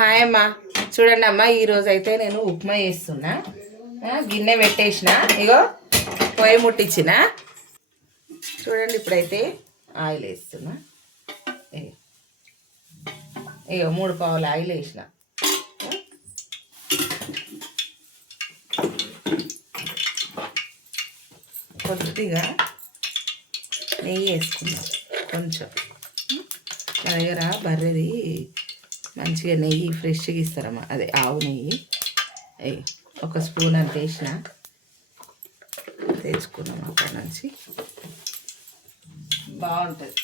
Hi అమ్మా, చూడండి అమ్మా, ఈరోజు అయితే నేను ఉప్మా చేస్తున్నా. గిన్నె పెట్టేసిన, ఇగో పొయ్యి ముట్టించిన. చూడండి, ఇప్పుడైతే ఆయిల్ వేస్తున్నా. ఇగో 3 పావులు ఆయిల్ వేసిన. కొద్దిగా నెయ్యి వేసుకున్నాం కొంచెం. నా దగ్గర బర్రెది మంచిగా నెయ్యి ఫ్రెష్గా ఇస్తారమ్మా, అదే ఆవు నెయ్యి. ఒక స్పూన్ అంత వేసిన, తెచ్చుకున్నాం అక్కడ నుంచి. బాగుంటుంది.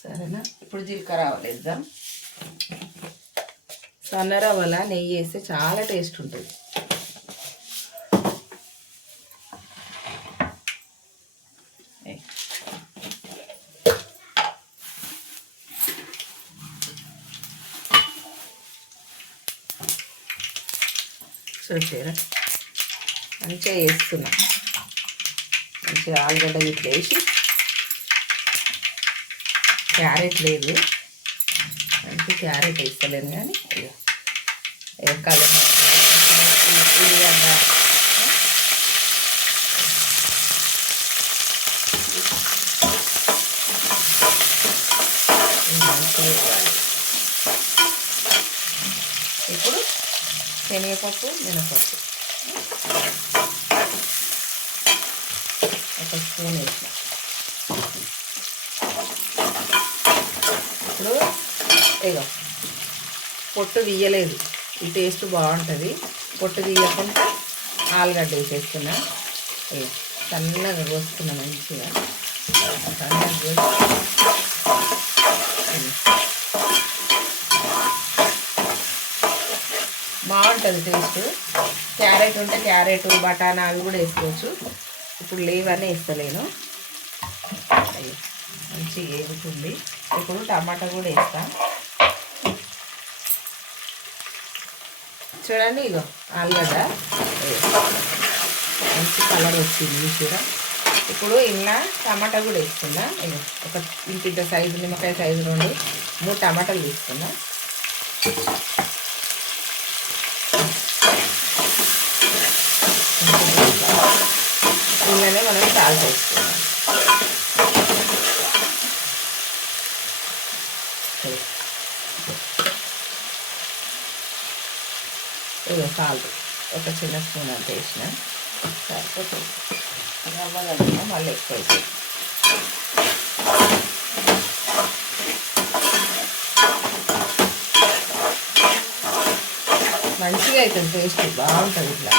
సరేనా? ఇప్పుడు జీలకర్ర ఆవాలు వేద్దాం. సన్న రవ్వల నెయ్యి వేస్తే చాలా టేస్ట్ ఉంటుంది. చూసారా, మంచిగా వేస్తున్నా. మంచిగా ఆలుగడ్డ ఇట్లా వేసి, క్యారెట్ లేదు, మంచి క్యారెట్ వేస్తలేను కానీ కలర్ ఉల్లిగడ్డ ఇప్పుడు శనగపప్పు, మినపప్పు ఒక స్పూన్ వేసిన. ఇప్పుడు ఇగో పొట్టు తీయలేదు, ఈ టేస్ట్ బాగుంటుంది. పొట్టు తీయకుండా ఆలుగడ్డ వేసేస్తున్నా. సన్నగా కోసుకున్నా, మంచిగా సన్నగా కోసి బాగుంటుంది టేస్ట్. క్యారెట్ ఉంటే క్యారెట్, బఠానా అవి కూడా వేసుకోవచ్చు. ఇప్పుడు లేవన్నీ వేస్తలేను. మంచిగా వేగుతుంది. ఇప్పుడు టమాటా కూడా వేస్తా. చూడండి, ఇగో ఆలుగడ్డ మంచి కలర్ వచ్చింది చూసారా. ఇప్పుడు ఇలా టమాటా కూడా వేసుకున్నా. ఇగో ఒక ఇంత సైజు, నిమ్మకాయ సైజు 3 టమాటాలు తీసుకున్నా. ఇందులోనే మనం సాల్ట్ వేసుకున్నాం. ఇదో సాల్ట్ ఒక చిన్న స్పూన్ అంత వేసిన, సరిపోతుంది. రవ్వగలిగిన మళ్ళీ ఎక్కువ అవుతుంది. మంచిగా అవుతుంది, టేస్ట్ బాగుంటుంది ఇట్లా.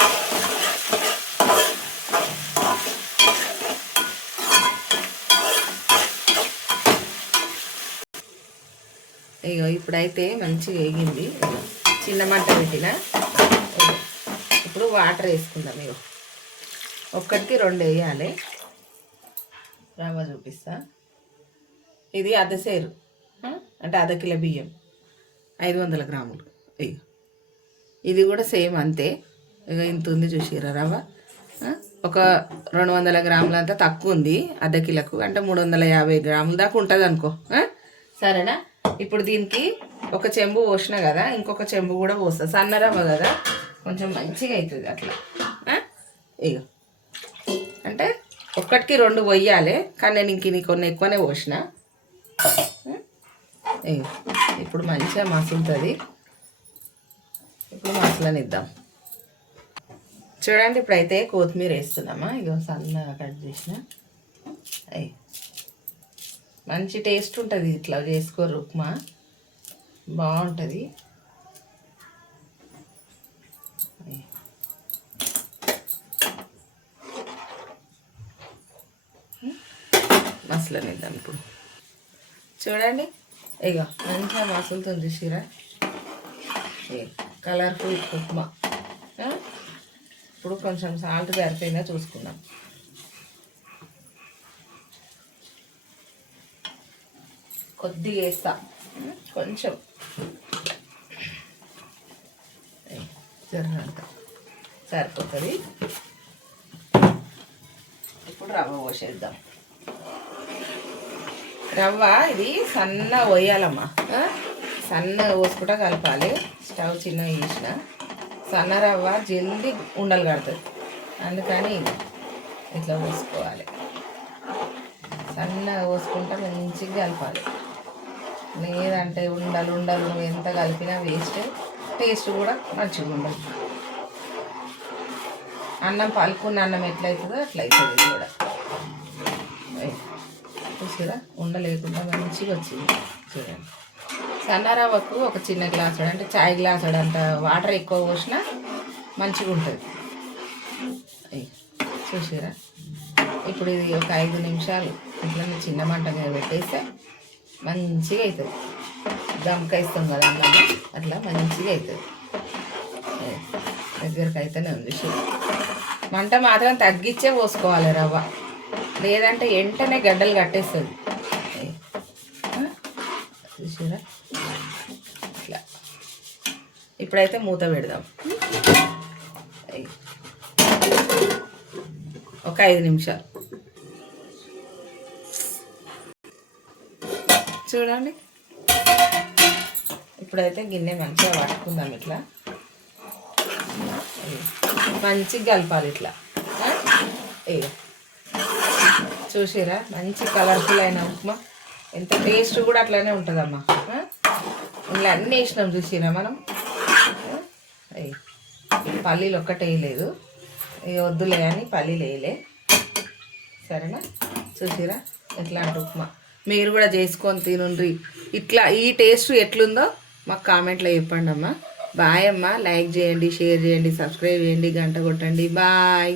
ఇగో ఇప్పుడైతే మంచిగా వేగింది. చిన్న మంట పెట్టిన. ఇప్పుడు వాటర్ వేసుకుందాం. ఇగో ఒక్కటికి 2 వేయాలి. రవ్వ చూపిస్తా. ఇది అర్ధసేరు, అంటే అర్ధ కిలో బియ్యం, 500 గ్రాములు. ఇగో ఇది కూడా సేమ్ అంతే. ఇక ఇంత ఉంది చూసిరా రవ్వ. ఒక 200 గ్రాములు అంతా తక్కువ ఉంది అర్ధ కిలోకు, అంటే 350 గ్రాముల దాకా ఉంటుంది అనుకో. సరేనా? ఇప్పుడు దీనికి ఒక చెంబు పోసిన కదా, ఇంకొక చెంబు కూడా పోస్తా. సన్న రవ్వ కదా, కొంచెం మంచిగా అవుతుంది అట్లా. ఇక అంటే ఒక్కటికి 2 పోయాలి, కానీ నేను ఇంక కొన్ని ఎక్కువనే పోసిన. ఇప్పుడు మంచిగా మసులుతుంది. ఇప్పుడు మసలనిద్దాం. చూడండి, ఇప్పుడైతే కొత్తిమీర వేస్తున్నామా. ఇక సన్నగా కట్ చేసిన. మంచి టేస్ట్ ఉంటుంది ఇట్లా చేసుకోరు, ఉప్మా బాగుంటుంది. మసలనిద్దాం ఇప్పుడు. చూడండి, ఇక మంచిగా మసులుతుంది చూసిరా. కలర్ఫుల్ ఉప్మా. ఇప్పుడు కొంచెం సాల్ట్ సరిపోయిందా చూసుకుందాం. కొద్దిగా వేస్తా, కొంచెం జరంత సరిపోతుంది. ఇప్పుడు రవ్వ పోసేద్దాం. రవ్వ ఇది సన్న పోయాలమ్మా, సన్న పోసుకుంటా కలపాలి. స్టవ్ చిన్నగా వేసిన సన్న రవ్వ జల్దీ ఉండలు కడుతుంది, అందుకని ఇట్లా పోసుకోవాలి. సన్నగా పోసుకుంటా మంచిగా కలపాలి, లేదంటే ఉండలు ఉండలు నువ్వు ఎంత కలిపినా వేస్ట్, టేస్ట్ కూడా మంచిగా ఉండదు. అన్నం పలుకున్న అన్నం ఎట్లయితుందో అట్లా అవుతుంది ఇది కూడా. చూసారా ఉండలేకుండా మంచిగా వచ్చింది చూడండి. సన్న రవ్వకు ఒక చిన్న గ్లాసుడు అంటే చాయ్ గ్లాసుడు అంత వాటర్ ఎక్కువ పోసినా మంచిగా ఉంటుంది. చూసారా ఇప్పుడు ఇది ఒక 5 నిమిషాలు ఇట్లా చిన్న మంట మీద పెట్టేస్తే మంచిగా అవుతుంది. గమకేస్తాం కదా అన్నము, అట్లా మంచిగా అవుతుంది. దగ్గరికి అయితేనే ఉంది. మంట మాత్రం తగ్గించే పోసుకోవాలి రవ్వ, లేదంటే వెంటనే గడ్డలు కట్టేస్తుంది. చూసారా ఇట్లా. ఇప్పుడైతే మూత పెడదాం ఒక 5 నిమిషాలు. చూడండి ఇప్పుడైతే గిన్నె మంచిగా పట్టుకుందాం. ఇట్లా మంచిగా కలపాలి ఇట్లా. చూసిరా మంచి కలర్ఫుల్ అయిన ఉప్మా, ఎంత టేస్ట్ కూడా అట్లనే ఉంటుందమ్మా. ఇలా అన్నీ వేసినాం చూసిరా మనం. పల్లీలు ఒక్కటే వేయలేదు, ఇక వద్దులే అని పల్లీలు వేయలే. సరేనా చూసిరా ఎట్లాంటి ఉప్మా మీరు కూడా చేసుకొని తినుండ్రి. ఇట్లా ఈ టేస్ట్ ఎట్లుందో మాకు కామెంట్లో చెప్పండి అమ్మా. బాయ్ అమ్మ. లైక్ చేయండి, షేర్ చేయండి, సబ్స్క్రైబ్ చేయండి, గంట కొట్టండి. బాయ్.